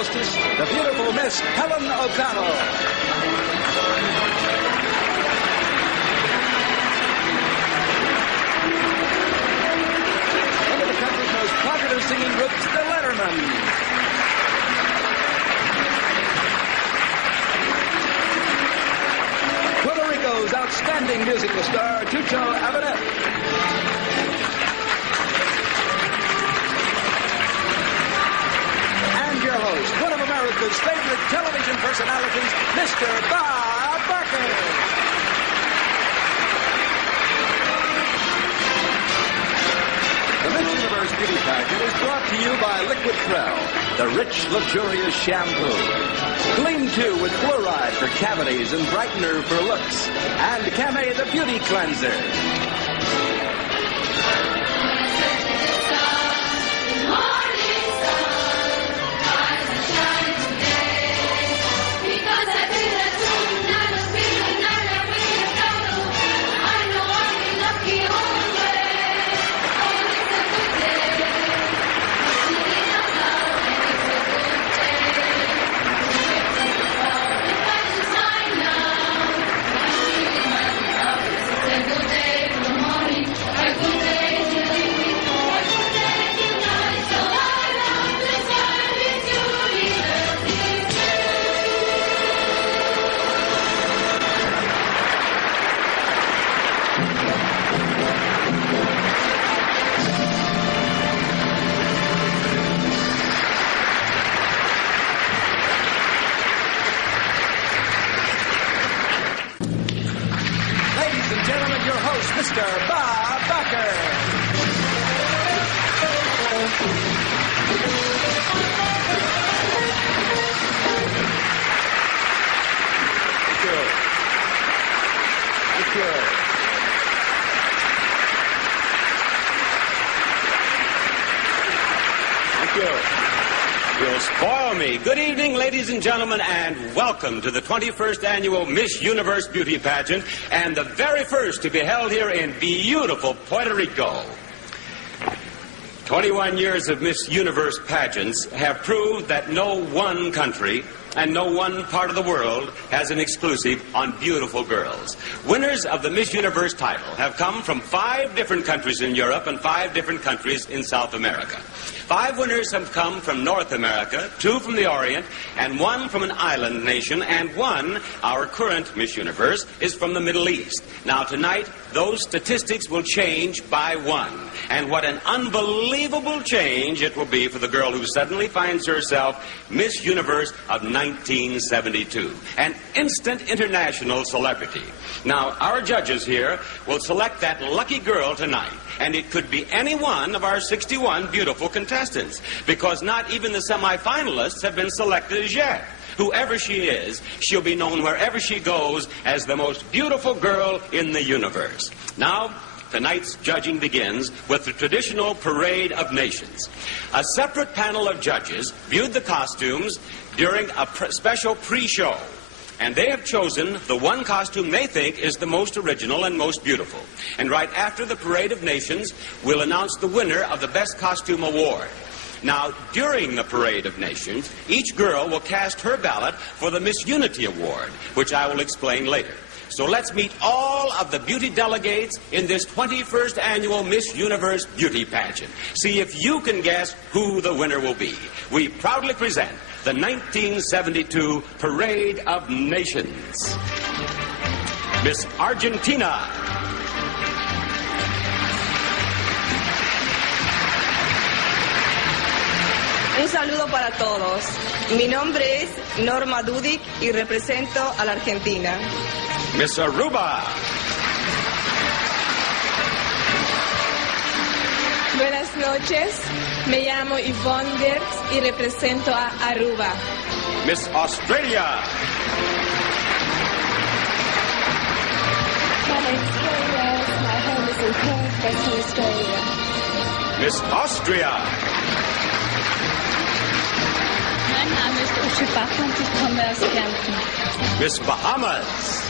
hostess, the beautiful Miss Helen O'Connell. One of the country's most popular singing groups, the Lettermans. Puerto Rico's outstanding musical star, Chucho Avenett. And your host, one of America's favorite television personalities, Mr. Bob Barker. The Miss Universe Beauty Pageant is brought to you by Liquid Krell, the rich, luxurious shampoo. Gleam 2 with fluoride for cavities and brightener for looks. And Camay the Beauty Cleanser. Mr. Bob Barker. Thank you. Thank you. Thank you. You'll spoil me. Good evening, ladies and gentlemen, and welcome to the 21st Annual Miss Universe Beauty Pageant, and the very first to be held here in beautiful Puerto Rico. 21 years of Miss Universe pageants have proved that no one country and no one part of the world has an exclusive on beautiful girls. Winners of the Miss Universe title have come from 5 different countries in Europe and 5 different countries in South America. 5 winners have come from North America, 2 from the Orient, and 1 from an island nation, and 1, our current Miss Universe, is from the Middle East. Now, tonight, those statistics will change by 1. And what an unbelievable change it will be for the girl who suddenly finds herself Miss Universe of 1972. An instant international celebrity. Now, our judges here will select that lucky girl tonight. And it could be any one of our 61 beautiful contestants, because not even the semifinalists have been selected as yet. Whoever she is, she'll be known wherever she goes as the most beautiful girl in the universe. Now, tonight's judging begins with the traditional Parade of Nations. A separate panel of judges viewed the costumes during a special pre-show. And they have chosen the one costume they think is the most original and most beautiful. And right after the Parade of Nations, we'll announce the winner of the Best Costume Award. Now, during the Parade of Nations, each girl will cast her ballot for the Miss Unity Award, which I will explain later. So let's meet all of the beauty delegates in this 21st Annual Miss Universe Beauty Pageant. See if you can guess who the winner will be. We proudly present the 1972 Parade of Nations. Miss Argentina. Un saludo para todos. Mi nombre es Norma Dudic y represento a la Argentina. Miss Aruba. Buenas noches, me llamo Yvonne Dirks y represento a Aruba. Miss Australia. My name's Kay Wells. My home is in Perth, Western Australia. Miss Austria. Mein Name ist Uschi Bach und ich komme aus Kärnten. Miss Bahamas.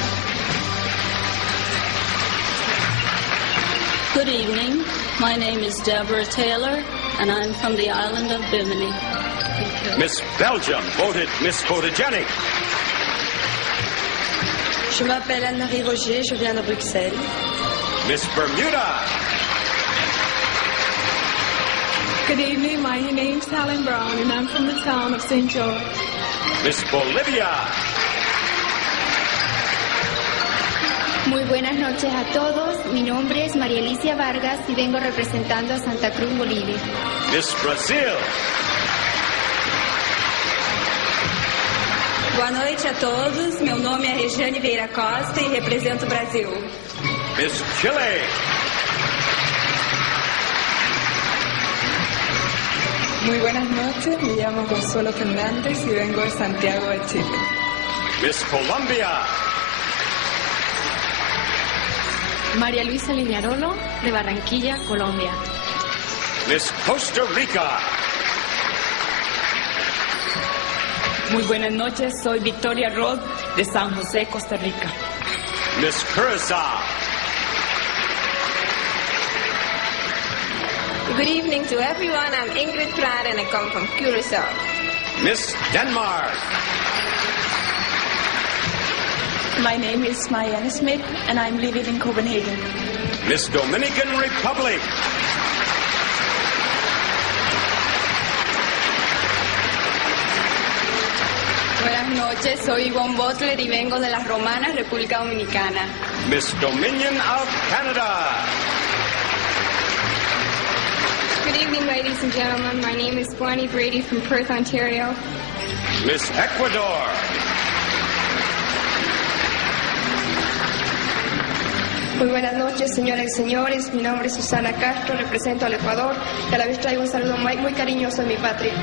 Good evening. My name is Deborah Taylor, and I'm from the island of Bimini. chapitre. Miss Belgium, voted Miss Photogenic. Je m'appelle Anne-Marie Roger, je viens de Bruxelles. Miss Bermuda. Good evening, my name's Helen Brown and I'm from the town of St. George. Miss Bolivia. Muy buenas noches a todos. Mi nombre es María Alicia Vargas y vengo representando a Santa Cruz, Bolivia. Miss Brazil. Boa noite a todos. Meu nome é Regiane Vieira Costa e represento o Brasil. Miss Chile. Muy buenas noches, me llamo Consuelo Fernández y vengo de Santiago de Chile. Miss Colombia. María Luisa Liñarolo, de Barranquilla, Colombia. Miss Costa Rica. Muy buenas noches, soy Victoria Rod de San José, Costa Rica. Miss Curacao. Good evening to everyone. I'm Ingrid Pratt and I come from Curacao. Miss Denmark. My name is Marianne Smith and I'm living in Copenhagen. Miss Dominican Republic. Buenas noches, soy Yvonne Butler y vengo de las Romanas, República Dominicana. Miss Dominion of Canada. Good evening, ladies and gentlemen. My name is Bonnie Brady from Perth, Ontario. Miss Ecuador. Muy buenas noches, señoras y señores. Mi nombre es Susana Castro, represento al Ecuador y a la vez traigo un saludo muy cariñoso a mi patria.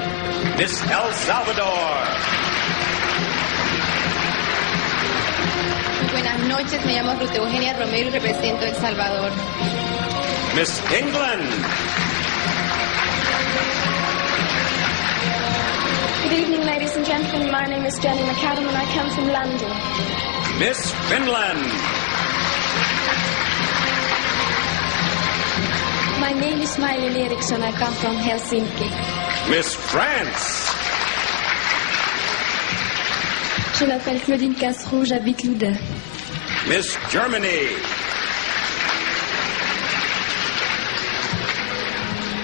Miss El Salvador. Buenas noches, me llamo Ruth Eugenia Romero y represento El Salvador. Miss England. Good evening, ladies and gentlemen. My name is Jenny McAdam and I come from London. Miss Finland. My name is Mylene Eriksson. I come from Helsinki. Miss France. Je m'appelle Claudine Casseroux, j'habite Loudun. Miss Germany.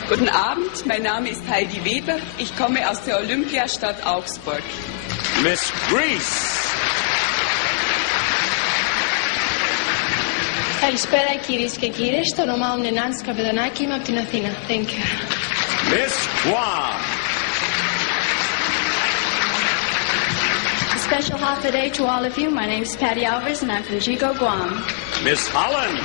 Guten Abend, mein Name ist Heidi Weber. Ich komme aus der Olympiastadt Augsburg. Miss Greece. Καλησπέρα κυρίες και κύριοι. Στο όνομά μου είναι Νάνση Καπεδονάκη, είμαι από την Αθήνα. Thank you. Miss Guam. A special half a day to all of you. My name is Patty Alvarez and I'm from Jigo, Guam. Miss Holland.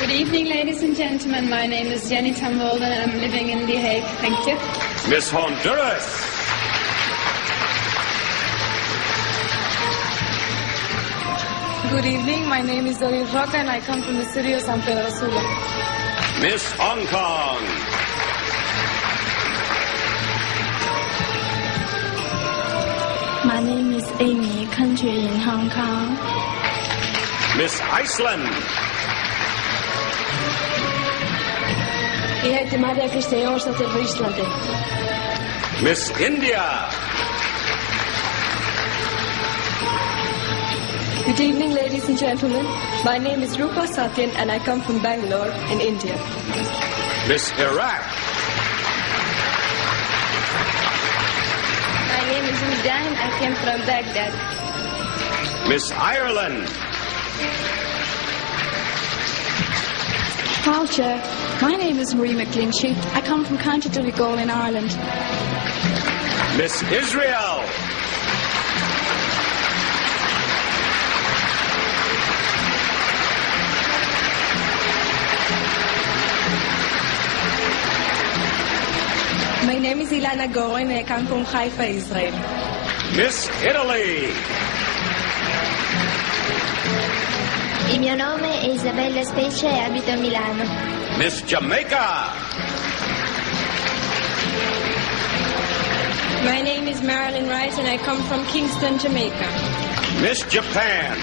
Good evening, ladies and gentlemen. My name is Jenny Tambolden and I'm living in The Hague. Thank you. Miss Honduras. Good evening, my name is Doris Roca and I come from the city of San Pedro Sula. Miss Hong Kong. My name is Amy, country in Hong Kong. Miss Iceland. Ég heiti Marja Kristín Jónsdóttir frá Íslandi. Miss India. Good evening, ladies and gentlemen. My name is Rupa Satyan and I come from Bangalore in India. Miss Iraq. My name is Udan. I came from Baghdad. Miss Ireland. Culture. My name is Marie McClinchy. I come from County Donegal in Ireland. Miss Israel. My name is Ilana Goren and I come from Haifa, Israel. Miss Italy. Il mio nome è Isabella Specie e abito a Milano. Miss Jamaica. My name is Marilyn Wright and I come from Kingston, Jamaica. Miss Japan.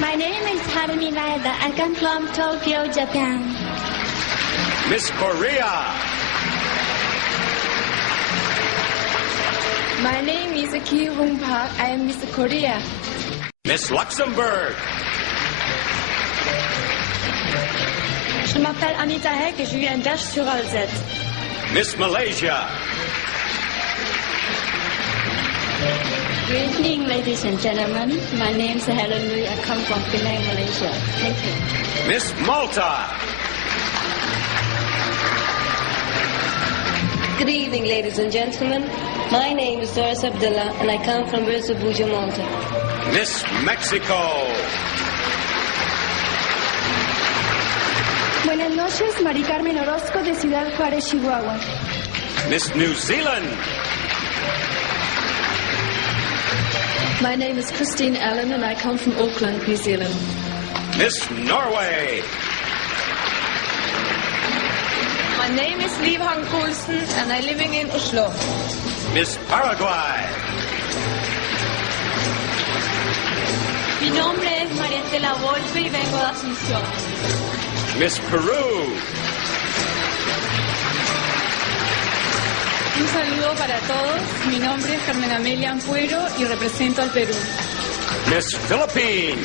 My name is Harumi Maeda. I come from Tokyo, Japan. Miss Korea. My name is Ki Hong Park. I am Miss Korea. Miss Luxembourg. Je m'appelle Anita Heck et je viens d'Esch-sur-Alzette. Miss Malaysia. Good evening, ladies and gentlemen. My name is Helen Lui. I come from Penang, Malaysia. Thank you. Miss Malta. Good evening, ladies and gentlemen. My name is Doris Abdullah, and I come from Buja, Malta. Miss Mexico. Buenas noches, Mari Carmen Orozco de Ciudad Juárez, Chihuahua. Miss New Zealand. My name is Christine Allen and I come from Auckland, New Zealand. Miss Norway. My name is Liv Hang Coulson and I'm living in Oslo. Miss Paraguay. Mi nombre es María Estela Volpe y vengo de Asunción. Miss Peru. Un saludo para todos. Mi nombre es Carmen Amelia Ampuero y represento al Perú. Miss Philippines.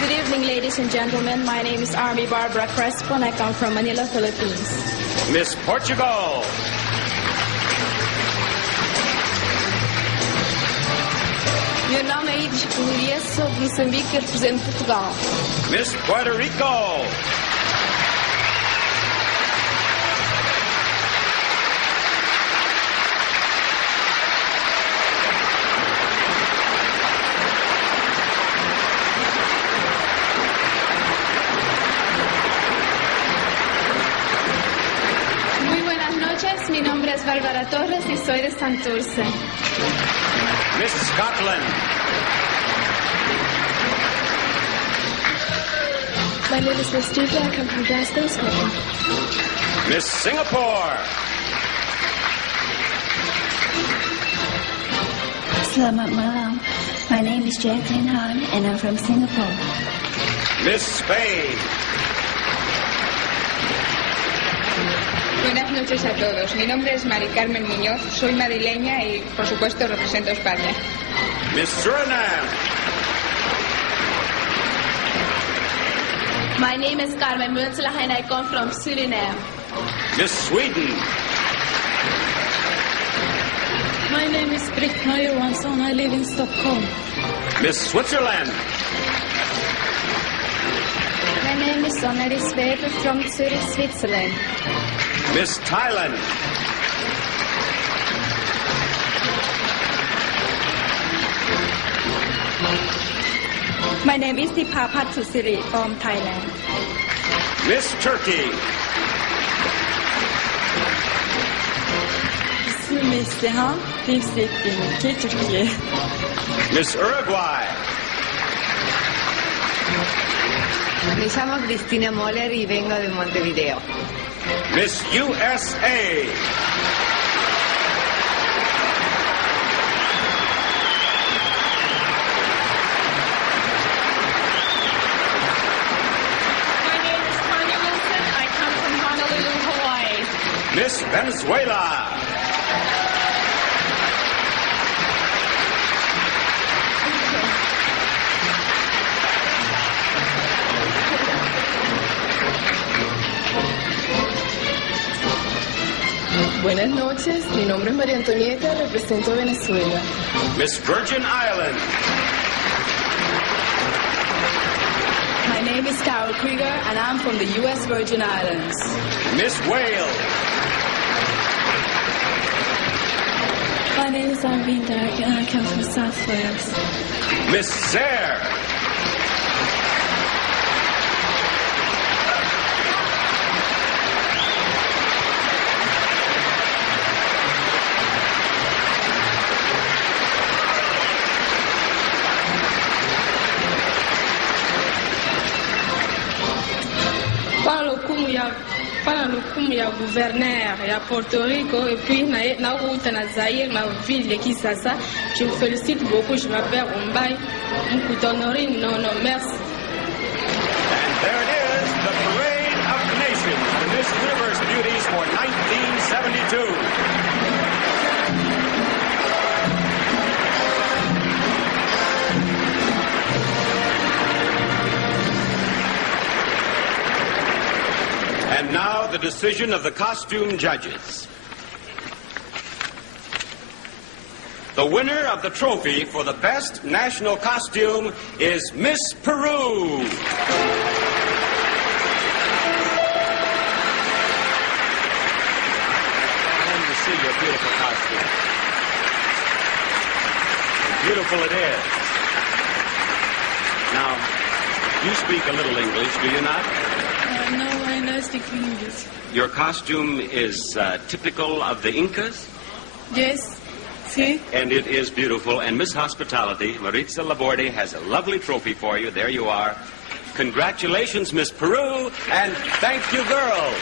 Good evening, ladies and gentlemen. My name is Army Barbara Crespo and I come from Manila, Philippines. Miss Portugal. Meu nome é Heidi, sou de Moçambique e represento Portugal. Miss Puerto Rico. Muy buenas noches, mi nombre es Bárbara Torres y soy de Santurce. Miss Scotland. My name is Miss Stevie, I come from Glasgow, Scotland. Miss Singapore. Selamat malam. My name is Jacqueline Han and I'm from Singapore. Miss Spain. Buenas noches a todos. Mi nombre es Mari Carmen Muñoz, soy madrileña y, por supuesto, represento a España. Miss Suriname. My name is Carmen Münzler and I come from Suriname. Miss Sweden. My name is Britt-Marie Johansson, I live in Stockholm. Miss Switzerland. My name is Annelies Weber from Zurich, Switzerland. Miss Thailand. My name is Tipa Patsusiri from Thailand. Miss Turkey. İsmim Neslihan, Livsettin, Türkiye. Miss Uruguay. Me llamo Cristina Moller y vengo de Montevideo. Miss USA. Miss Venezuela. Buenas noches, mi nombre es María Antonieta, represento a Venezuela. Miss Virgin Islands. My name is Carol Krieger and I'm from the U.S. Virgin Islands. Miss Wales. My name is Irene Derrick and I come from South Wales. Miss Sayre. Para lo hukumu ya gouverneur à Porto Rico et puis na route na Zaïre, na ville de Kinshasa. Je vous félicite beaucoup. Je m'appelle Ombai Mkutonorin. Non, merci. And there it is, the Parade of Nations, the Miss Universe Beauties for 1972. And now the decision of the costume judges. The winner of the trophy for the best national costume is Miss Peru. Time to see your beautiful costume. Beautiful it is. Now, you speak a little English, do you not? No, I don't speak English. Your costume is typical of the Incas? Yes. See? And it is beautiful. And Miss Hospitality, Maritza Laborde, has a lovely trophy for you. There you are. Congratulations, Miss Peru, and thank you, girls.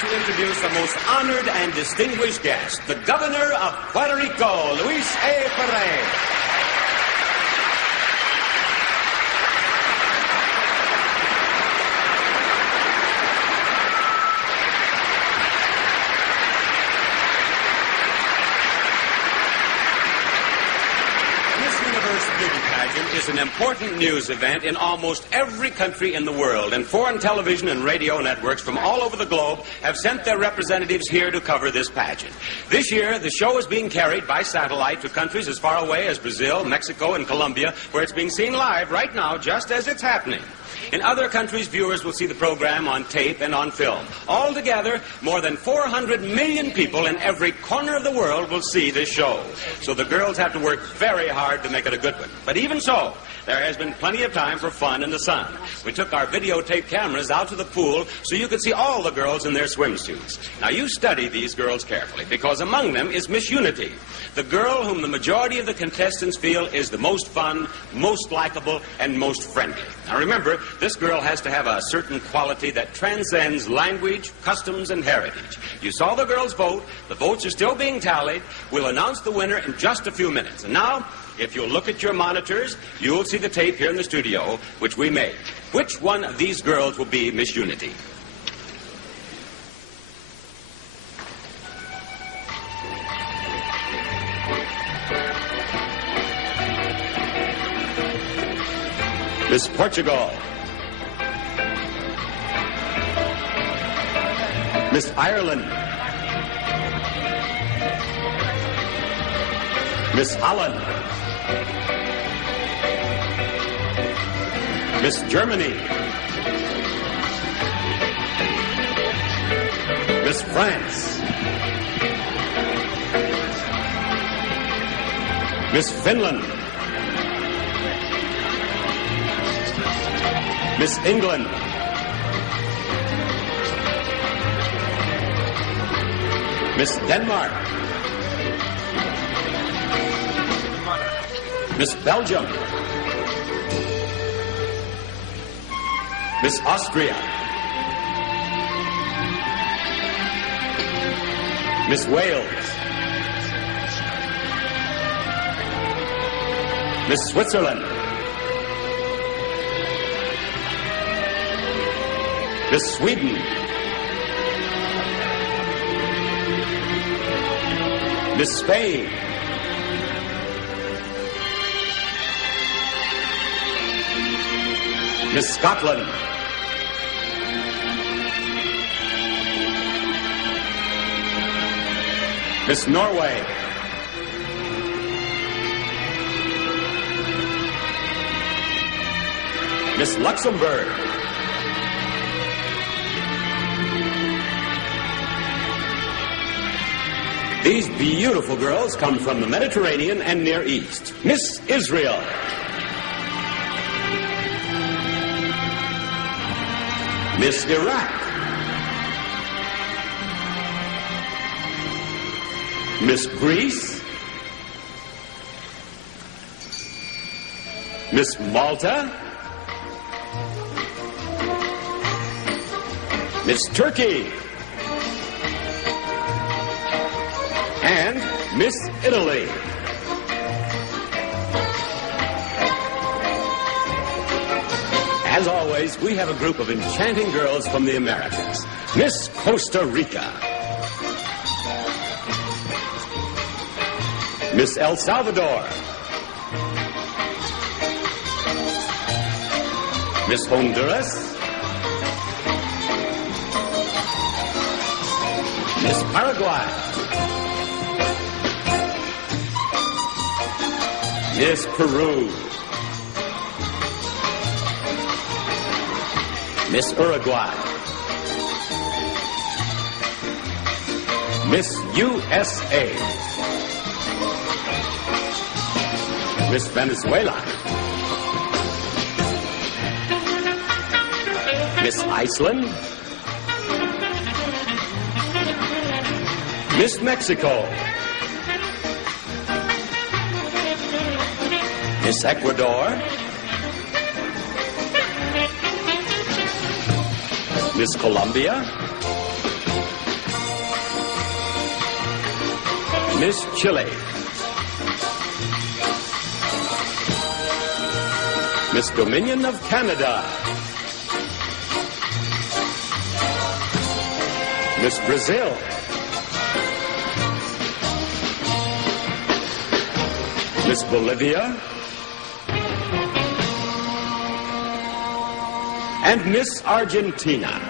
To introduce the most honored and distinguished guest, the Governor of Puerto Rico, Luis A. Ferrer. Is an important news event in almost every country in the world, and foreign television and radio networks from all over the globe have sent their representatives here to cover this pageant. This year, the show is being carried by satellite to countries as far away as Brazil, Mexico, and Colombia, where it's being seen live right now, just as it's happening. In other countries, viewers will see the program on tape and on film. Altogether, more than 400 million people in every corner of the world will see this show. So the girls have to work very hard to make it a good one. But even so, there has been plenty of time for fun in the sun. We took our videotape cameras out to the pool so you could see all the girls in their swimsuits. Now, you study these girls carefully, because among them is Miss Unity, the girl whom the majority of the contestants feel is the most fun, most likable, and most friendly. Now, remember, this girl has to have a certain quality that transcends language, customs, and heritage. You saw the girls vote. The votes are still being tallied. We'll announce the winner in just a few minutes. And now, if you'll look at your monitors, you'll see the tape here in the studio, which we made. Which one of these girls will be Miss Unity? Miss Portugal. Miss Ireland. Miss Holland. Miss Germany. Miss France. Miss Finland. Miss England. Miss Denmark. Miss Belgium. Miss Austria. Miss Wales. Miss Switzerland. Miss Sweden. Miss Spain. Miss Scotland. Miss Norway. Miss Luxembourg. These beautiful girls come from the Mediterranean and Near East. Miss Israel. Miss Iraq. Miss Greece, Miss Malta, Miss Turkey, and Miss Italy. As always, we have a group of enchanting girls from the Americas. Miss Costa Rica, Miss El Salvador, Miss Honduras, Miss Paraguay, Miss Peru, Miss Uruguay, Miss USA, Miss Venezuela, Miss Iceland, Miss Mexico, Miss Ecuador, Miss Colombia, Miss Chile, Miss Dominion of Canada, Miss Brazil, Miss Bolivia, and Miss Argentina.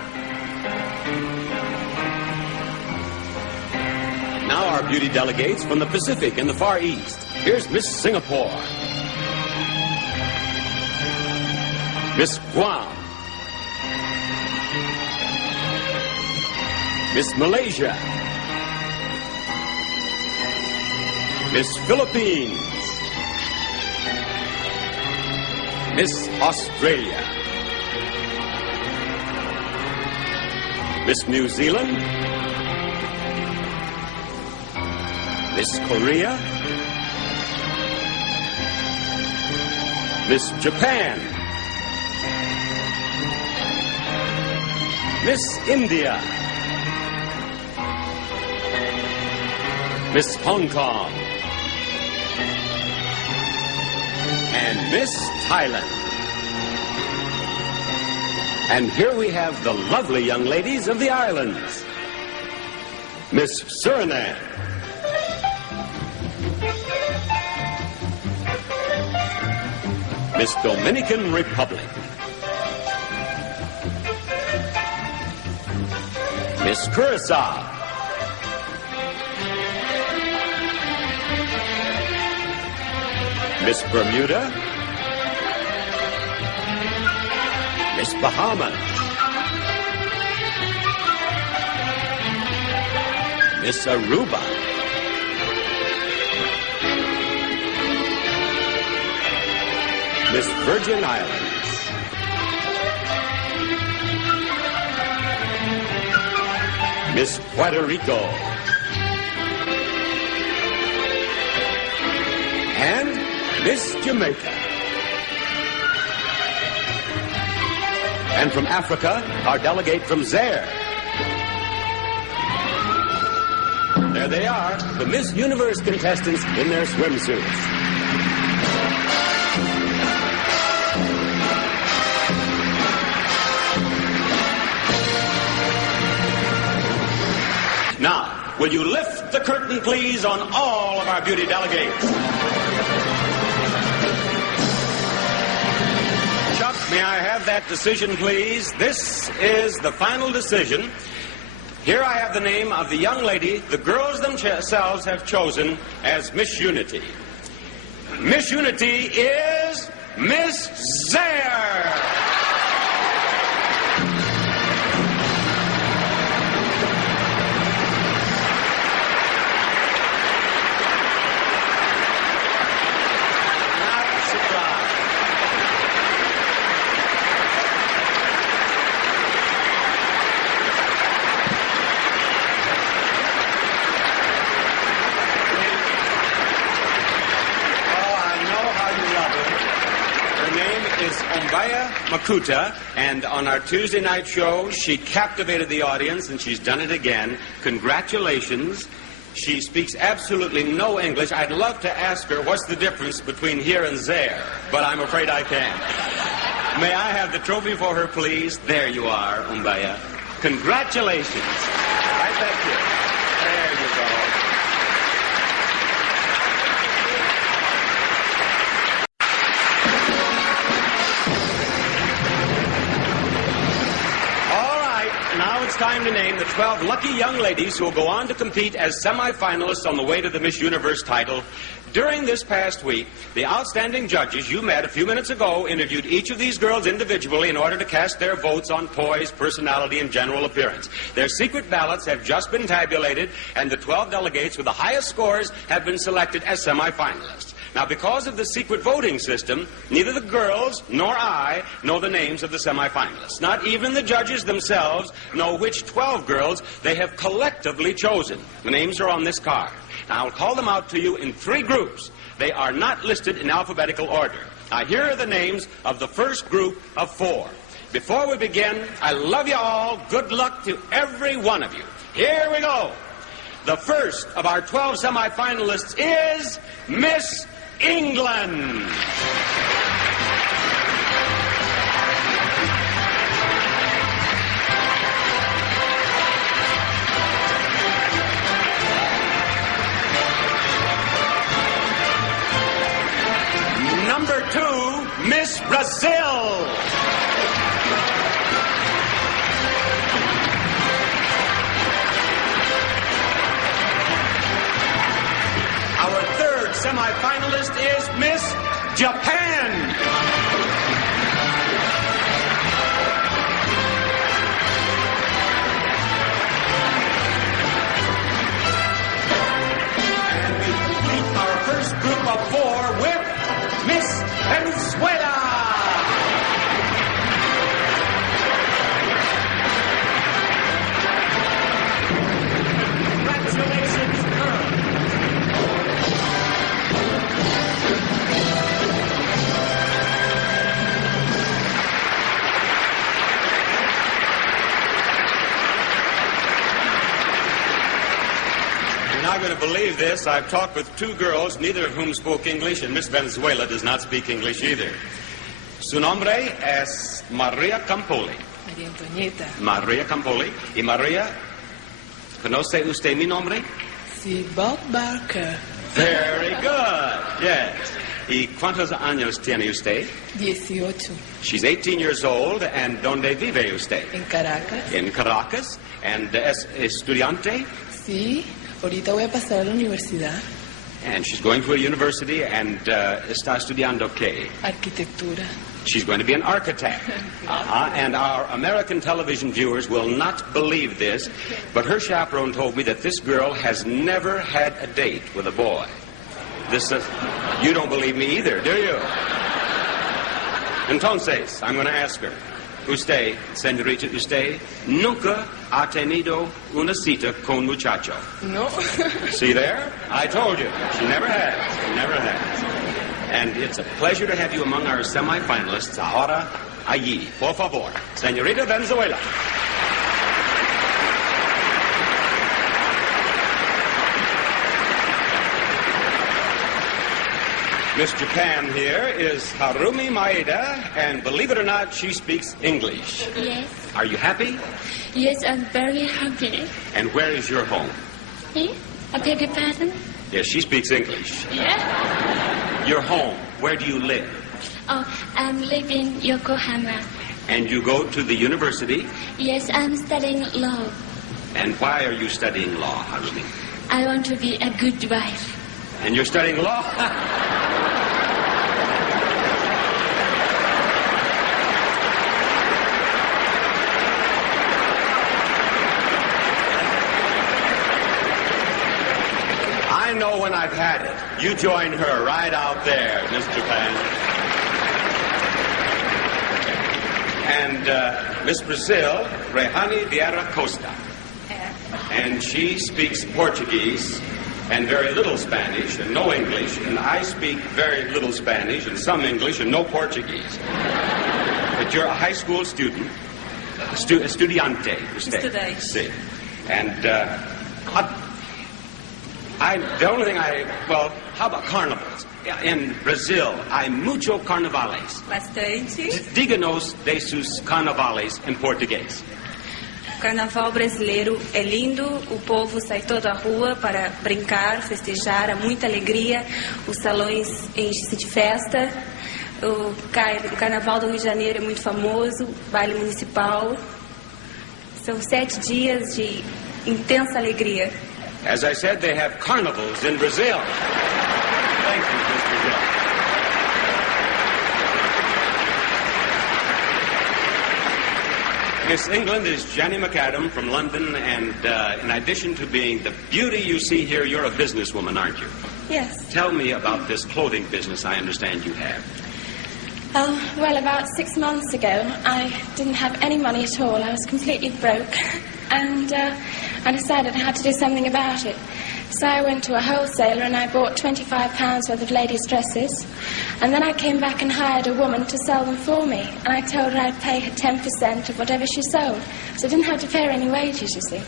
Now our beauty delegates from the Pacific and the Far East. Here's Miss Singapore, Miss Guam, Miss Malaysia, Miss Philippines, Miss Australia, Miss New Zealand, Miss Korea, Miss Japan, Miss India, Miss Hong Kong, and Miss Thailand. And here we have the lovely young ladies of the islands. Miss Suriname, Miss Dominican Republic, Miss Curacao, Miss Bermuda, Miss Bahamas, Miss Aruba, Miss Virgin Islands, Miss Puerto Rico, and Miss Jamaica. And from Africa, our delegate from Zaire. There they are, the Miss Universe contestants in their swimsuits. Now, will you lift the curtain, please, on all of our beauty delegates? Chuck, may I have that decision, please? This is the final decision. Here I have the name of the young lady the girls themselves have chosen as Miss Unity. Miss Unity is Miss Zaire. Umbaya Makuta, and on our Tuesday night show, she captivated the audience, and she's done it again. Congratulations. She speaks absolutely no English. I'd love to ask her what's the difference between here and there, but I'm afraid I can't. May I have the trophy for her, please? There you are, Umbaya. Congratulations. Right back here. There you go. Now it's time to name the 12 lucky young ladies who will go on to compete as semifinalists on the way to the Miss Universe title. During this past week, the outstanding judges you met a few minutes ago interviewed each of these girls individually in order to cast their votes on poise, personality, and general appearance. Their secret ballots have just been tabulated, and the 12 delegates with the highest scores have been selected as semifinalists. Now, because of the secret voting system, neither the girls nor I know the names of the semifinalists. Not even the judges themselves know which 12 girls they have collectively chosen. The names are on this card. Now, I'll call them out to you in 3 groups. They are not listed in alphabetical order. Now, here are the names of the first group of 4. Before we begin, I love you all. Good luck to every one of you. Here we go. The first of our 12 semifinalists is Miss England. Number 2, Miss Brazil. Our third semifinalist is Miss Japan. And we complete our first group of 4 with Miss Venezuela. Congratulations, girl. You're not going to believe this. I've talked with 2 girls, neither of whom spoke English, and Miss Venezuela does not speak English either. Su nombre es Maria Campoli. María Antonieta. Maria Campoli. Y Maria, ¿conoce usted mi nombre? Sí, Bob Barker. Very good. Yes. ¿Y cuántos años tiene usted? 18. She's 18 years old. And ¿dónde vive usted? En Caracas. In Caracas. And es estudiante? Sí. Ahorita voy a pasar a la universidad. And she's going to a university and está estudiando qué? Arquitectura. She's going to be an architect. And our American television viewers will not believe this, but her chaperone told me that this girl has never had a date with a boy. You don't believe me either, do you? Entonces, I'm going to ask her. Usted, señorita, usted nunca ha tenido una cita con muchacho. No. See there? I told you. She never has. She never has. And it's a pleasure to have you among our semifinalists. Ahora, allí, por favor. Señorita Venezuela. Miss Japan here is Harumi Maeda, and believe it or not, she speaks English. Yes. Are you happy? Yes, I'm very happy. And where is your home? Eh? I beg your pardon? Yes, she speaks English. Yeah. Your home, where do you live? Oh, I'm living in Yokohama. And you go to the university? Yes, I'm studying law. And why are you studying law, Harumi? I want to be a good wife. And you're studying law? I know when I've had it. You join her right out there, Miss Japan. And Miss Brazil, Rehani Vieira Costa. And she speaks Portuguese and very little Spanish and no English. And I speak very little Spanish and some English and no Portuguese. that you're a high school student. Estudiante. Estudante. Sí. And the only thing well, how about carnivals? In Brazil, hay mucho carnavales. Bastante. Díganos de sus carnavales em português. O carnaval brasileiro é lindo, o povo sai toda a rua para brincar, festejar, há muita alegria, os salões enchem-se de festa. O carnaval do Rio de Janeiro é muito famoso, baile municipal. São 7 dias de intensa alegria. As I said, they have carnivals in Brazil. Thank you, Miss Brazil. Miss England is Jenny McAdam from London, and in addition to being the beauty you see here, you're a businesswoman, aren't you? Yes. Tell me about this clothing business I understand you have. Well, about 6 months ago, I didn't have any money at all. I was completely broke, and I decided I had to do something about it. So I went to a wholesaler and I bought £25 worth of ladies' dresses, and then I came back and hired a woman to sell them for me, and I told her I'd pay her 10% of whatever she sold, so I didn't have to pay her any wages, you see.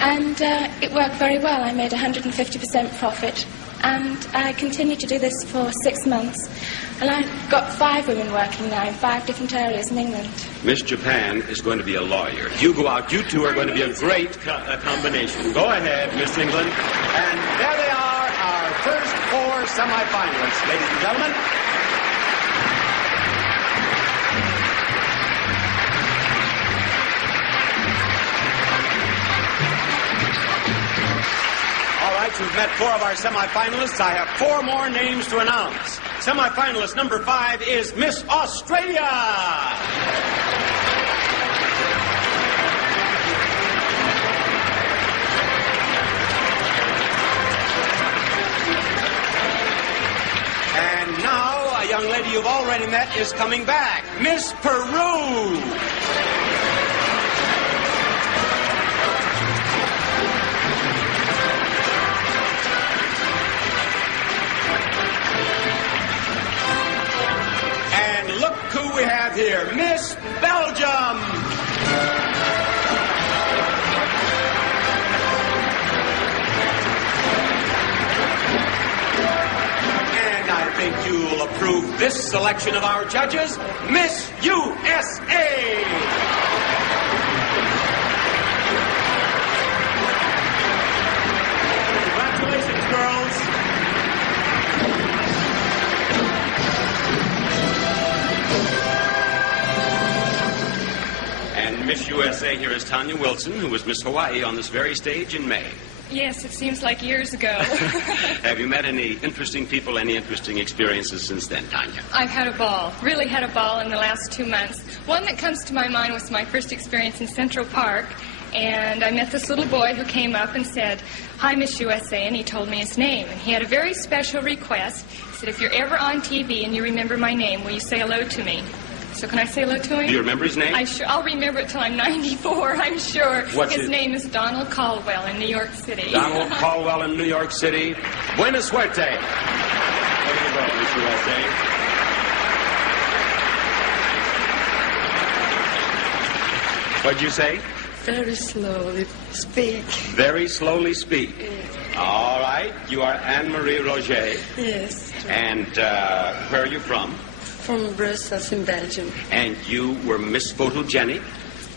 And it worked very well. I made 150% profit, and I continued to do this for 6 months. And I've got 5 women working now in 5 different areas in England. Miss Japan is going to be a lawyer. You go out, you two are going to be a great combination. Go ahead, Miss England. And there they are, our first 4 semifinalists, ladies and gentlemen. All right, you've met 4 of our semifinalists. I have 4 more names to announce. Semifinalist number 5 is Miss Australia. And now a young lady you've already met is coming back, Miss Peru. Who we have here, Miss Belgium. And I think you'll approve this selection of our judges, Miss USA. Congratulations, girls. Miss USA here is Tanya Wilson, who was Miss Hawaii on this very stage in May. Yes, it seems like years ago. Have you met any interesting people, any interesting experiences since then, Tanya? I've had a ball, really had a ball in the last 2 months. One that comes to my mind was my first experience in Central Park, and I met this little boy who came up and said, "Hi, Miss USA," and he told me his name. And he had a very special request. He said, "If you're ever on TV and you remember my name, will you say hello to me?" So can I say hello to him? Do you remember his name? I'll remember it till I'm 94, I'm sure. His name is Donald Caldwell in New York City. Donald Caldwell in New York City. Buena suerte. There you go, Miss USA. What'd you say? Very slowly speak. Very slowly speak. Yes. All right. You are Anne-Marie Roger. Yes. And where are you from? From Brussels in Belgium. And you were Miss Photogenic?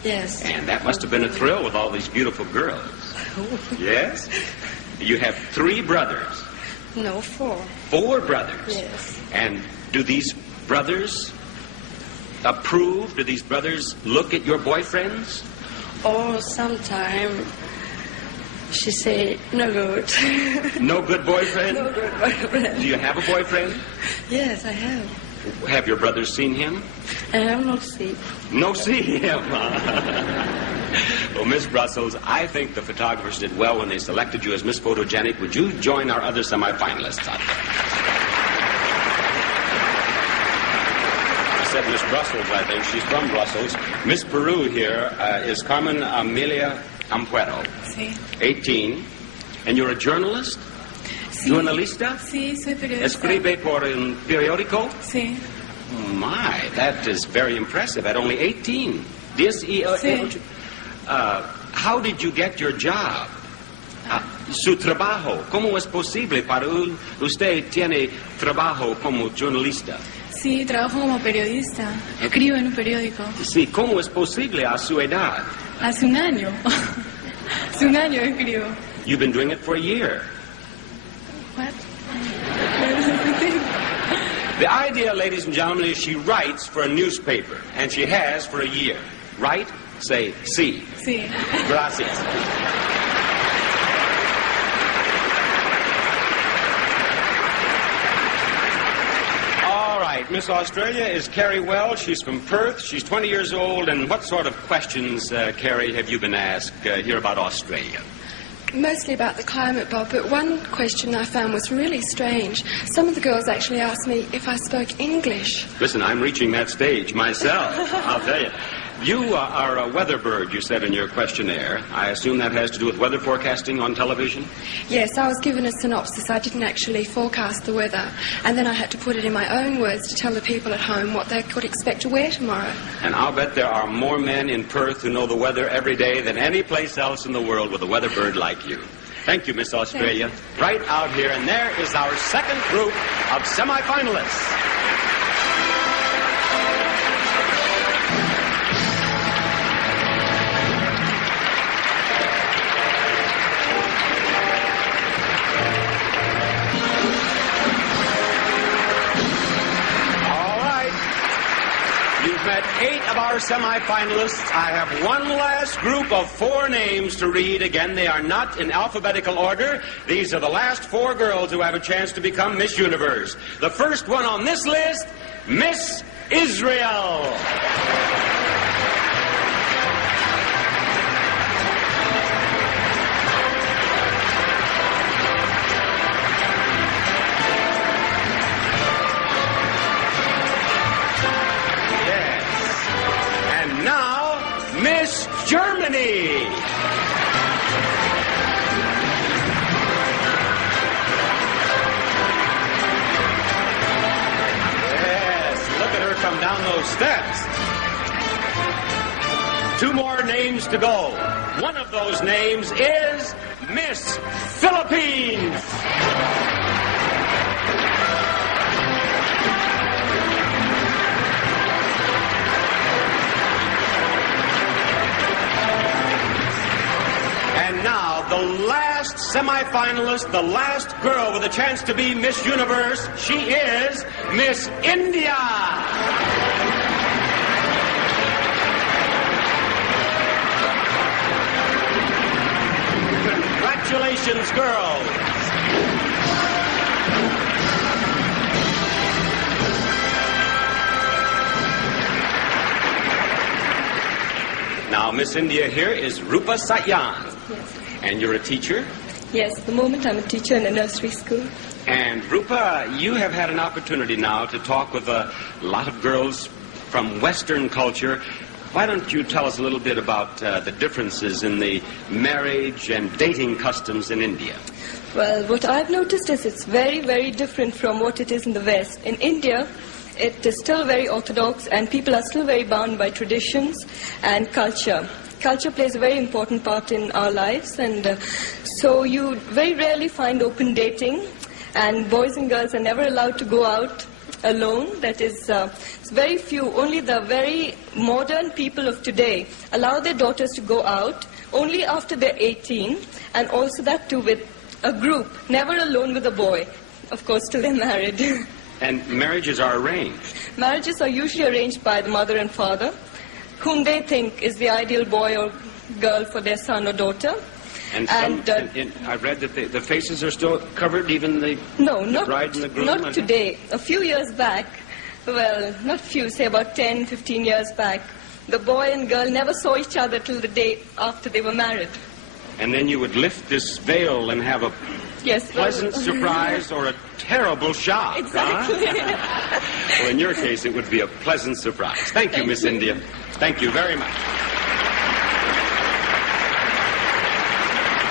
Yes. And that must have been a thrill with all these beautiful girls. Oh. Yes? You have 3 brothers? No, 4. 4 brothers? Yes. And do these brothers approve? Do these brothers look at your boyfriends? Oh, sometime she say, no good. No good boyfriend? No good boyfriend. Do you have a boyfriend? Yes, I have. Have your brothers seen him? I have not seen. No see him. Well, Miss Brussels, I think the photographers did well when they selected you as Miss Photogenic. Would you join our other semifinalists out there? I said Miss Brussels, I think. She's from Brussels. Miss Peru here is Carmen Amelia Ampuero. Sí. 18. And you're a journalist? Sí. ¿Journalista? Sí, soy periodista. ¿Escribe por un periódico? Sí. My, that is very impressive at only 18. Sí. How did you get your job? Su trabajo. ¿Cómo es posible para usted tiene trabajo como jornalista? Sí, trabajo como periodista. Escribo en un periódico. Sí, ¿cómo es posible a su edad? Hace un año. Hace un año escribo. You've been doing it for a year. What? The idea, ladies and gentlemen, is she writes for a newspaper, and she has for a year. Right? Say, sí. Sí. Gracias. All right, Miss Australia is Carrie Wells. She's from Perth. She's 20 years old. And what sort of questions, Carrie, have you been asked here about Australia? Mostly about the climate, Bob, but one question I found was really strange. Some of the girls actually asked me if I spoke English. Listen, I'm reaching that stage myself, I'll tell you. You are a weather bird, you said in your questionnaire. I assume that has to do with weather forecasting on television? Yes, I was given a synopsis. I didn't actually forecast the weather. And then I had to put it in my own words to tell the people at home what they could expect to wear tomorrow. And I'll bet there are more men in Perth who know the weather every day than any place else in the world with a weather bird like you. Thank you, Miss Australia. Right out here, and there is our second group of semifinalists. Met 8 of our semifinalists. I have one last group of 4 names to read. Again, they are not in alphabetical order. These are the last 4 girls who have a chance to become Miss Universe. The first one on this list, Miss Israel. Miss Germany. Yes, look at her come down those steps. 2 more names to go. One of those names is Miss Philippines. And now, the last semifinalist, the last girl with a chance to be Miss Universe, she is Miss India. Congratulations, girls. Now, Miss India here is Rupa Satyan. Yes. And you're a teacher? Yes, at the moment I'm a teacher in a nursery school. And Rupa, you have had an opportunity now to talk with a lot of girls from Western culture. Why don't you tell us a little bit about the differences in the marriage and dating customs in India? Well, what I've noticed is it's very, very different from what it is in the West. In India, it is still very orthodox and people are still very bound by traditions and culture. Culture plays a very important part in our lives, and so you very rarely find open dating, and boys and girls are never allowed to go out alone. That is, it's very few. Only the very modern people of today allow their daughters to go out only after they're 18, and also that too with a group, never alone with a boy, of course, till they're married. And marriages are arranged? Marriages are usually arranged by the mother and father, whom they think is the ideal boy or girl for their son or daughter. And I've read that the faces are still covered, even the bride and the groom? Not today. A few years back, well, not few, say about 10, 15 years back, the boy and girl never saw each other till the day after they were married. And then you would lift this veil and have a pleasant surprise or a terrible shock. Exactly. Huh? Well, in your case, it would be a pleasant surprise. Thank you, Miss India. Thank you very much.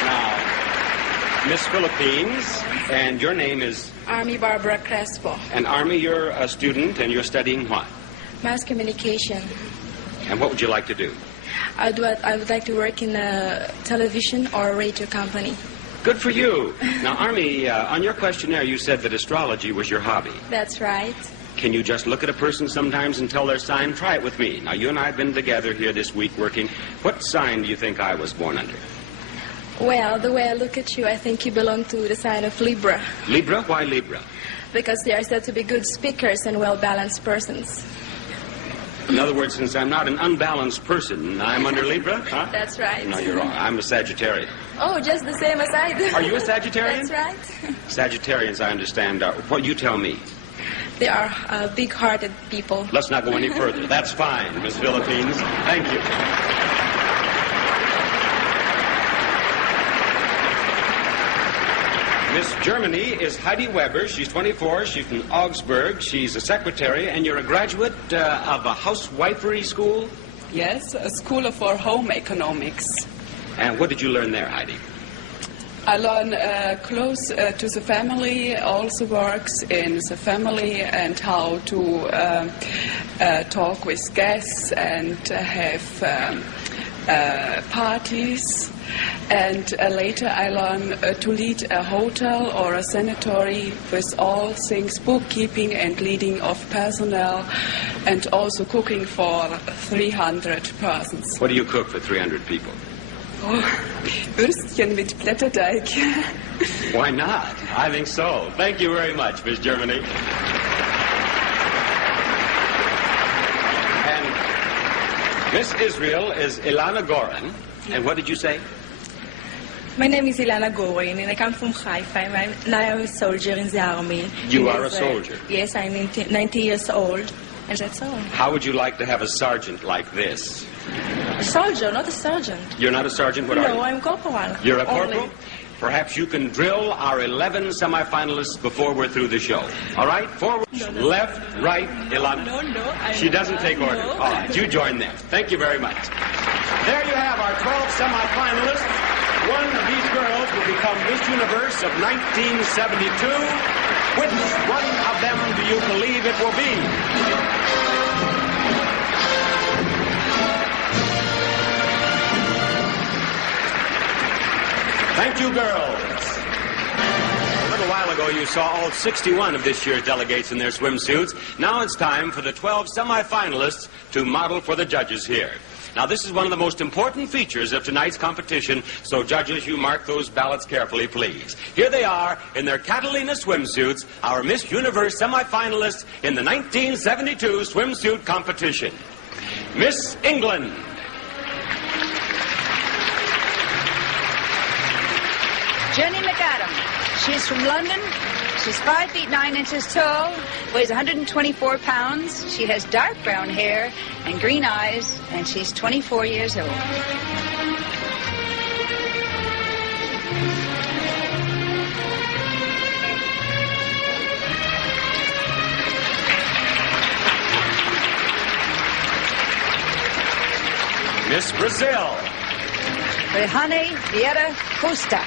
Now, Miss Philippines, and your name is? Army Barbara Crespo. And Army, you're a student, and you're studying what? Mass communication. And what would you like to do? I would like to work in a television or a radio company. Good for you. Now, Army, on your questionnaire, you said that astrology was your hobby. That's right. Can you just look at a person sometimes and tell their sign? Try it with me. Now, you and I have been together here this week working. What sign do you think I was born under? Well, the way I look at you, I think you belong to the sign of Libra. Libra? Why Libra? Because they are said to be good speakers and well-balanced persons. In other words, since I'm not an unbalanced person, I'm under Libra, huh? That's right. No, you're wrong. I'm a Sagittarian. Oh, just the same as I do. Are you a Sagittarian? That's right. Sagittarians, I understand. What you tell me? They are big-hearted people. Let's not go any further. That's fine, Miss Philippines. Thank you. Miss Germany is Heidi Weber. She's 24. She's from Augsburg. She's a secretary, and you're a graduate of a housewifery school? Yes, a school for home economics. And what did you learn there, Heidi? I learn close to the family, also works in the family and how to talk with guests and have parties. And later I learn to lead a hotel or a sanitary with all things bookkeeping and leading of personnel and also cooking for 300 persons. What do you cook for 300 people? Oh, Würstchen mit Blätterteig. Why not? I think so. Thank you very much, Miss Germany. And Miss Israel is Ilana Goran. And what did you say? My name is Ilana Gorin, and I come from Haifa. I'm a soldier in the army. You are a soldier? Yes, I'm 90 years old, and that's all. How would you like to have a sergeant like this? A soldier, not a sergeant. You're not a sergeant? What are you? No, I'm corporal. You're a corporal? Only. Perhaps you can drill our 11 semifinalists before we're through the show. All right? Forward, left, right, Ilana. No. She doesn't take orders. No. All right, you join them. Thank you very much. There you have our 12 semifinalists. One of these girls will become Miss Universe of 1972. Which one of them do you believe it will be? Thank you, girls. A little while ago, you saw all 61 of this year's delegates in their swimsuits. Now it's time for the 12 semifinalists to model for the judges here. Now, this is one of the most important features of tonight's competition, so judges, you mark those ballots carefully, please. Here they are in their Catalina swimsuits, our Miss Universe semifinalists in the 1972 swimsuit competition. Miss England. Jenny McAdam. She's from London. She's 5 feet 9 inches tall, weighs 124 pounds. She has dark brown hair and green eyes, and she's 24 years old. Miss Brazil. Rehane Vieira Costa.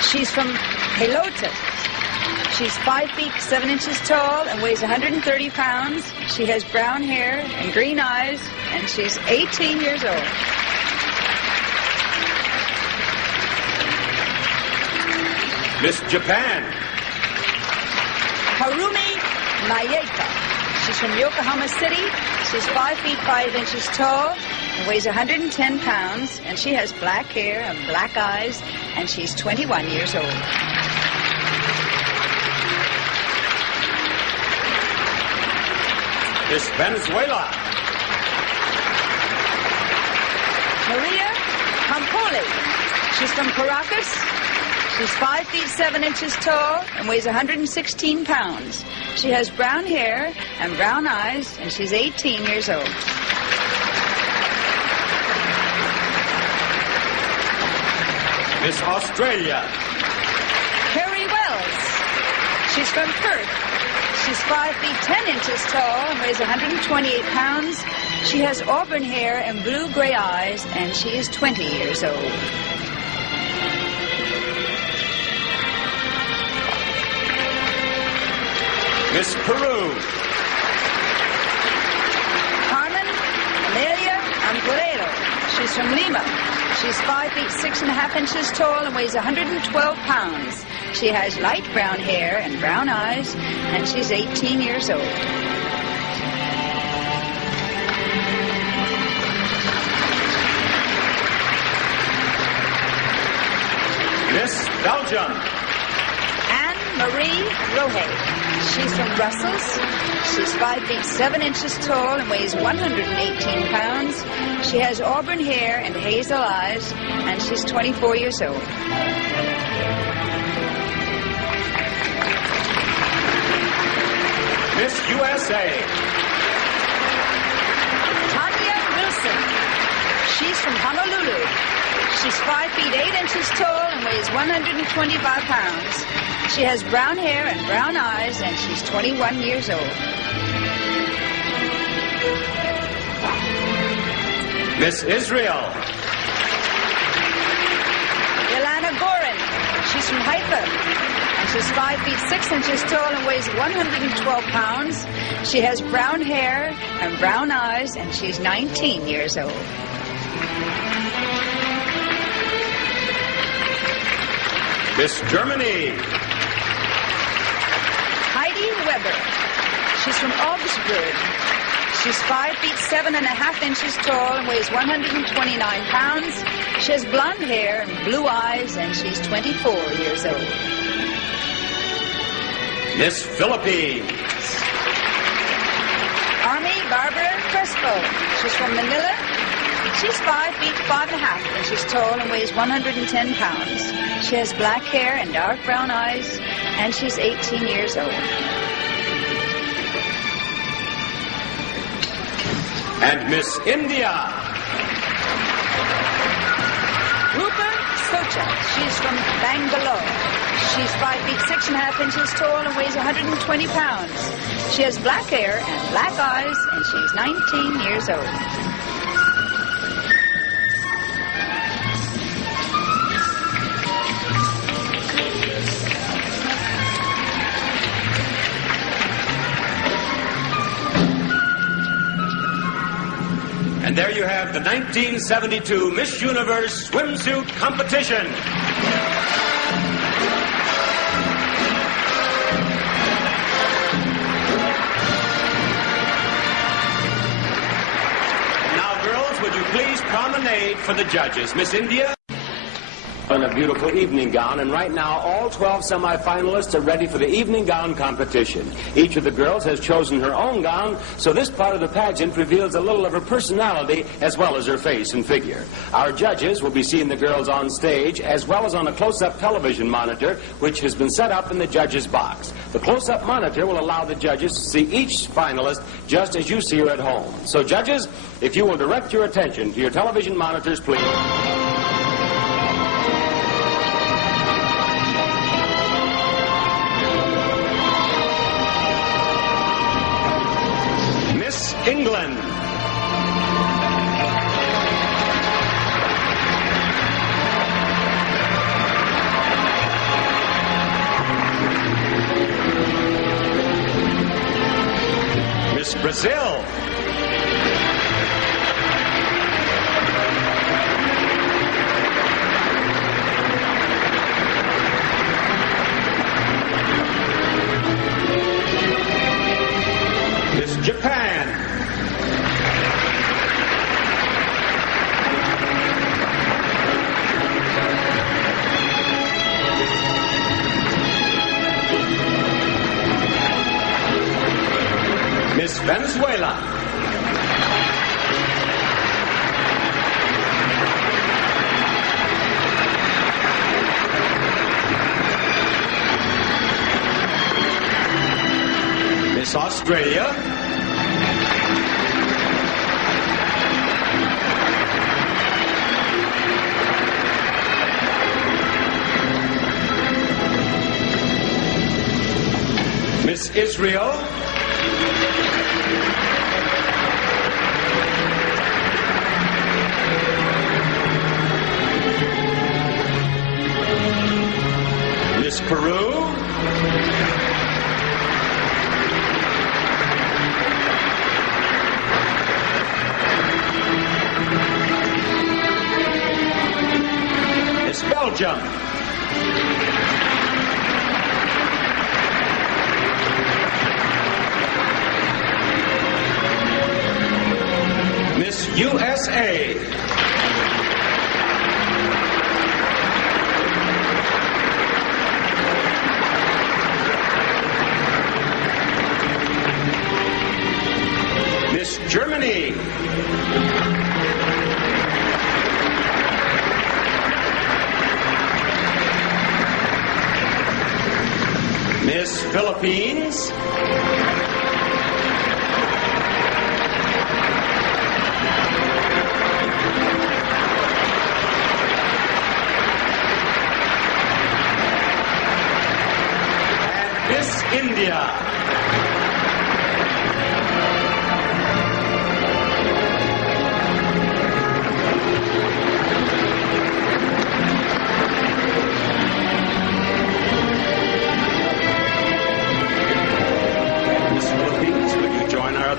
She's from Pelotas. She's 5 feet 7 inches tall and weighs 130 pounds. She has brown hair and green eyes, and she's 18 years old. Miss Japan. Harumi Mayeka. She's from Yokohama City. She's 5 feet 5 inches tall and weighs 110 pounds, and she has black hair and black eyes, and she's 21 years old. Miss Venezuela. Maria Campoli. She's from Caracas. She's 5 feet 7 inches tall and weighs 116 pounds. She has brown hair and brown eyes, and she's 18 years old. Miss Australia. Carrie Wells. She's from Perth. She's 5 feet 10 inches tall and weighs 128 pounds. She has auburn hair and blue-gray eyes, and she is 20 years old. Miss Peru. Carmen Amelia Anguero. She's from Lima. She's 5 feet 6.5 inches tall and weighs 112 pounds. She has light brown hair and brown eyes, and she's 18 years old. Miss Belgium. Anne-Marie Rohe. She's from Brussels. She's 5 feet 7 inches tall and weighs 118 pounds. She has auburn hair and hazel eyes, and she's 24 years old. Miss USA. Tanya Wilson. She's from Honolulu. She's 5 feet 8 inches tall and weighs 125 pounds. She has brown hair and brown eyes, and she's 21 years old. Miss Israel. Ilana Gorin. She's from Haifa, and she's 5 feet 6 inches tall and weighs 112 pounds. She has brown hair and brown eyes, and she's 19 years old. Miss Germany. Heidi Weber. She's from Augsburg. She's 5 feet 7.5 inches tall and weighs 129 pounds. She has blonde hair and blue eyes, and she's 24 years old. Miss Philippines. Army Barbara Crespo. She's from Manila. She's 5 feet 5.5 inches tall and weighs 110 pounds. She has black hair and dark brown eyes, and she's 18 years old. And Miss India. Rupa Socha. She's from Bangalore. She's 5 feet 6.5 inches tall and weighs 120 pounds. She has black hair and black eyes, and she's 19 years old. And there you have the 1972 Miss Universe swimsuit competition. Now, girls, would you please promenade for the judges? Miss India? In a beautiful evening gown, and right now all 12 semifinalists are ready for the evening gown competition. Each of the girls has chosen her own gown, so this part of the pageant reveals a little of her personality as well as her face and figure. Our judges will be seeing the girls on stage as well as on a close-up television monitor, which has been set up in the judges' box. The close-up monitor will allow the judges to see each finalist just as you see her at home. So, judges, if you will direct your attention to your television monitors, please. England. Miss Brazil. Miss Japan. Miss Venezuela. Miss Australia. Miss Israel. Miss Peru. Belgium. Miss USA. Miss Germany. Miss Philippines. And Miss India.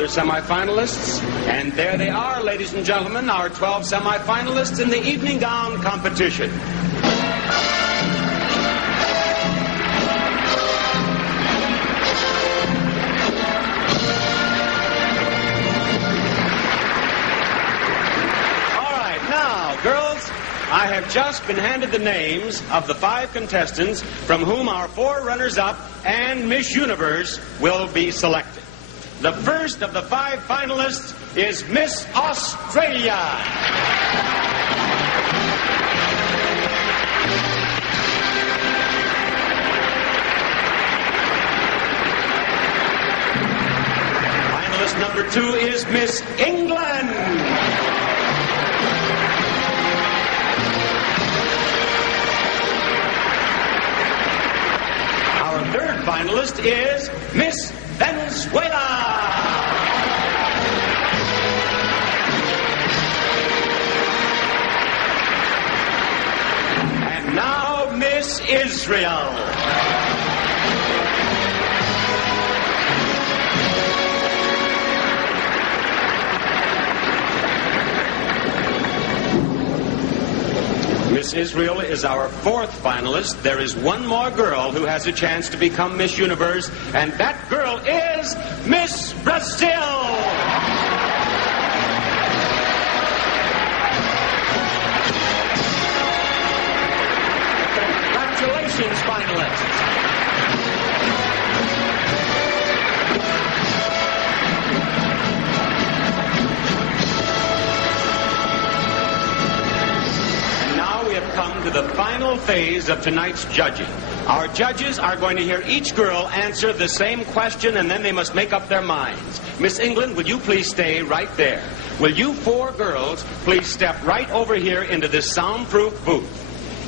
Semi-finalists, and there they are, ladies and gentlemen, our 12 semi-finalists in the evening gown competition. All right, now, girls, I have just been handed the names of the 5 contestants from whom our 4 runners-up and Miss Universe will be selected. The first of the 5 finalists is Miss Australia. Finalist number 2 is Miss England. Our third finalist is Miss Venezuela. And now Miss Israel. Miss Israel is our 4th finalist. There is one more girl who has a chance to become Miss Universe, and that girl is Miss Brazil. Congratulations, finalists. Come to the final phase of tonight's judging. Our judges are going to hear each girl answer the same question, and then they must make up their minds. Miss England, will you please stay right there? Will you 4 girls please step right over here into this soundproof booth?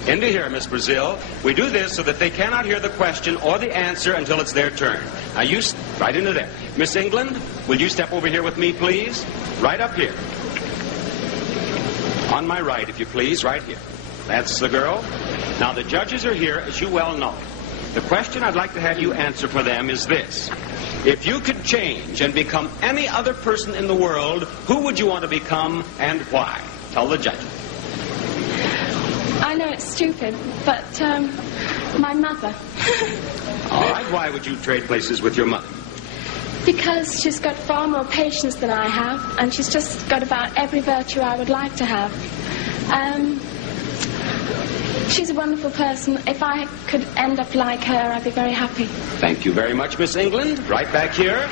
Into here, Miss Brazil. We do this so that they cannot hear the question or the answer until it's their turn. Now you right into there. Miss England, will you step over here with me, please? Right up here. On my right, if you please, right here. That's the girl. Now, the judges are here, as you well know. The question I'd like to have you answer for them is this. If you could change and become any other person in the world, who would you want to become and why? Tell the judges. I know it's stupid, but my mother. All right, why would you trade places with your mother? Because she's got far more patience than I have, and she's just got about every virtue I would like to have. She's a wonderful person. If I could end up like her, I'd be very happy. Thank you very much, Miss England. Right back here.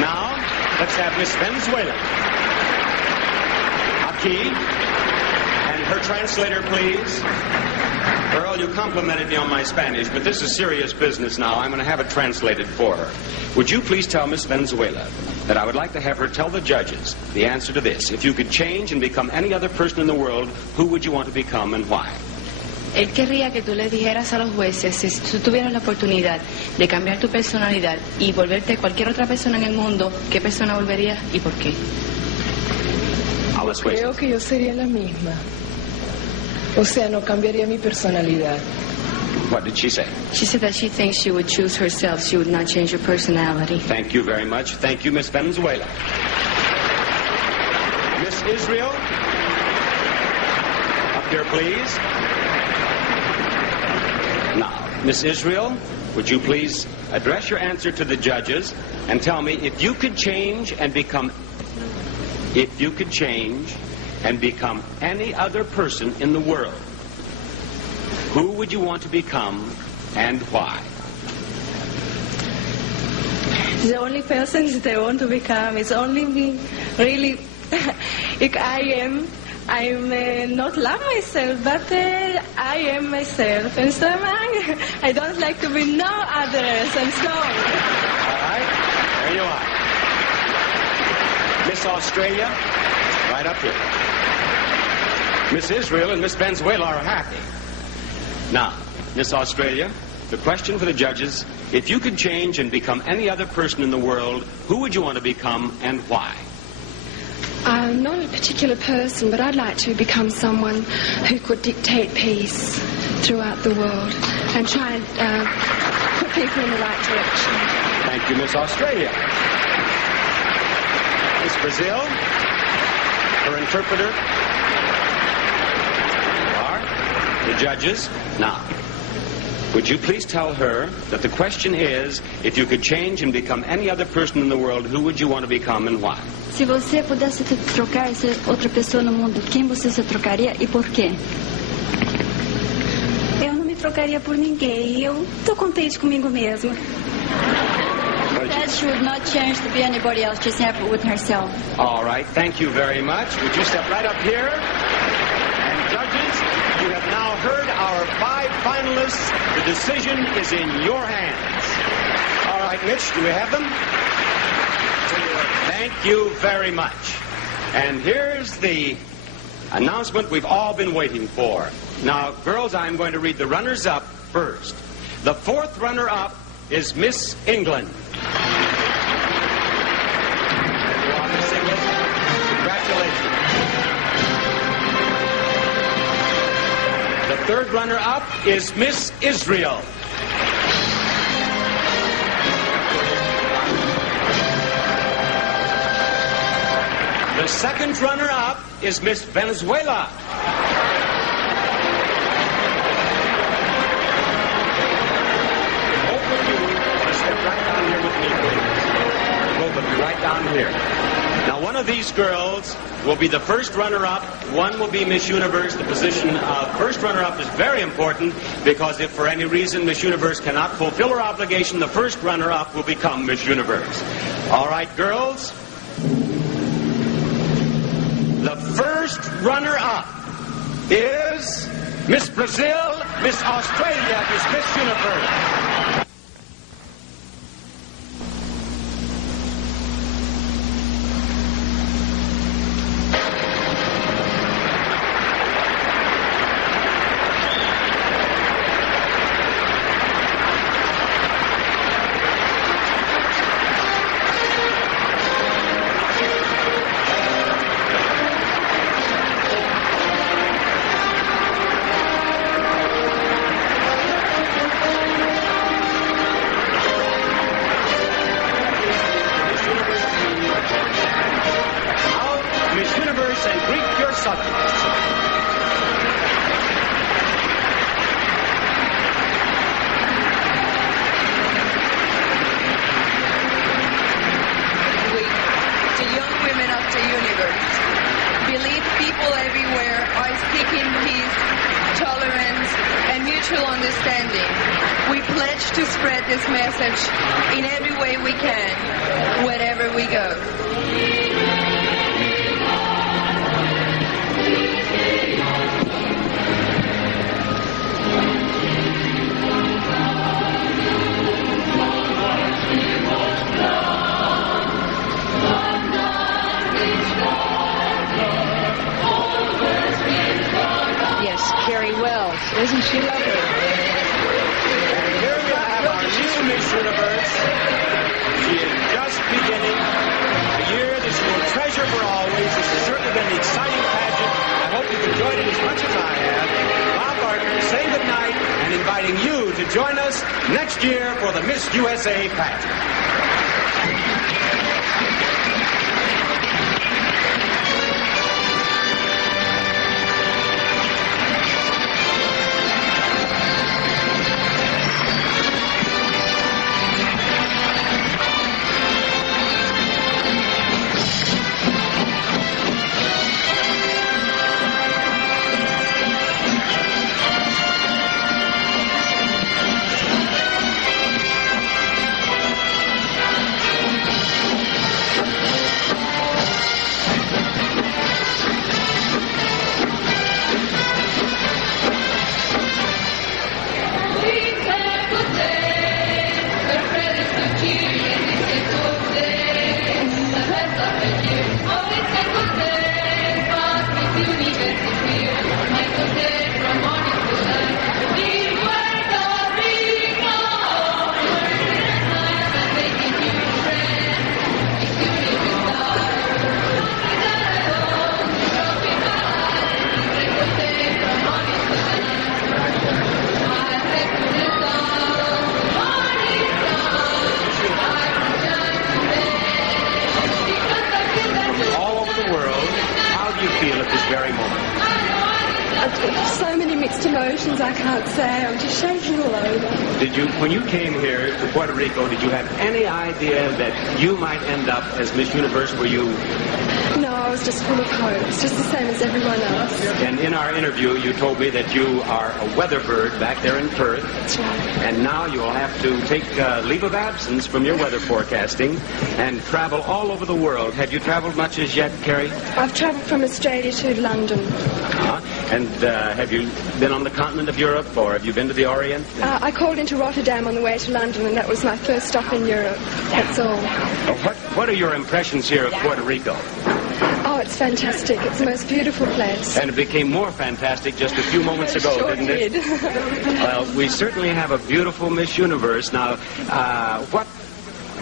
Now, let's have Miss Venezuela. Aquí. And her translator, please. Earl, you complimented me on my Spanish, but this is serious business now. I'm going to have it translated for her. Would you please tell Miss Venezuela that I would like to have her tell the judges the answer to this. If you could change and become any other person in the world, who would you want to become and why? Él querría que tú le dijeras a los jueces si tú tuvieras la oportunidad de cambiar tu personalidad y volverte cualquier otra persona en el mundo, ¿qué persona volverías y por qué? Creo que yo sería la misma. O sea, no cambiaría mi personalidad. What did she say? She said that she thinks she would choose herself. She would not change her personality. Thank you very much. Thank you, Miss Venezuela. Miss Israel, up here, please. Now, Miss Israel, would you please address your answer to the judges and tell me if you could change and become any other person in the world, who would you want to become and why? The only person that I want to become is only me. Really, if I'm not love myself, but I am myself. And so I don't like to be no others. I'm sorry. All right, there you are. Miss Australia, right up here. Miss Israel and Miss Venezuela are happy. Now, Miss Australia, the question for the judges, if you could change and become any other person in the world, who would you want to become and why? Not a particular person, but I'd like to become someone who could dictate peace throughout the world and try and put people in the right direction. Thank you, Miss Australia. Miss Brazil, her interpreter. The judges. Now, would you please tell her that the question is, if you could change and become any other person in the world, who would you want to become and why? Se você pudesse trocar essa outra pessoa no mundo, quem você se trocaria e por quê? Eu não me trocaria por ninguém. Eu tô contente comigo mesma. That she would not change to be anybody else, just happy with herself. All right, thank you very much. Would you step right up here? And judges, you have now heard our 5 finalists. The decision is in your hands. All right, Mitch, do we have them? Thank you very much. And here's the announcement we've all been waiting for. Now, girls, I'm going to read the runners-up first. The 4th runner-up is Miss England. Congratulations. The 3rd runner-up is Miss Israel. The 2nd runner-up is Miss Venezuela. Both of you step right down here with me, please. Both of you right down here. Now, one of these girls will be the 1st runner-up. One will be Miss Universe. The position of 1st runner-up is very important because if for any reason Miss Universe cannot fulfill her obligation, the 1st runner-up will become Miss Universe. All right, girls? The 1st runner-up is Miss Brazil. Miss Australia is Miss Universe. Isn't she lovely? And here we have our new Miss Universe. She is just beginning a year that she will treasure for always. This has certainly been an exciting pageant. I hope you've enjoyed it as much as I have. Bob Barton saying good night and inviting you to join us next year for the Miss USA pageant. things I can't say. I'm just shaking all over. Did you, when you came here to Puerto Rico, did you have any idea that you might end up as Miss Universe? Were you? No, I was just full of hope. It's just the same as everyone else. And in our interview, you told me that you are a weather bird back there in Perth. That's right. And now you'll have to take leave of absence from your weather forecasting and travel all over the world. Have you traveled much as yet, Carrie? I've travelled from Australia to London. And have you been on the continent of Europe, or have you been to the Orient? I called into Rotterdam on the way to London, and that was my first stop in Europe. That's all. What are your impressions here of Puerto Rico? Oh, it's fantastic. It's the most beautiful place. And it became more fantastic just a few moments ago, Sure didn't it? Well, we certainly have a beautiful Miss Universe. Now, what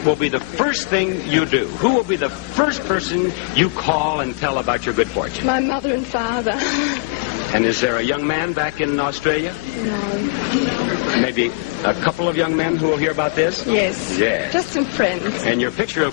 will be the first thing you do? Who will be the first person you call and tell about your good fortune? My mother and father. And is there a young man back in Australia? No. Maybe a couple of young men who will hear about this? Yes. Yes. Just some friends. And your picture, of course,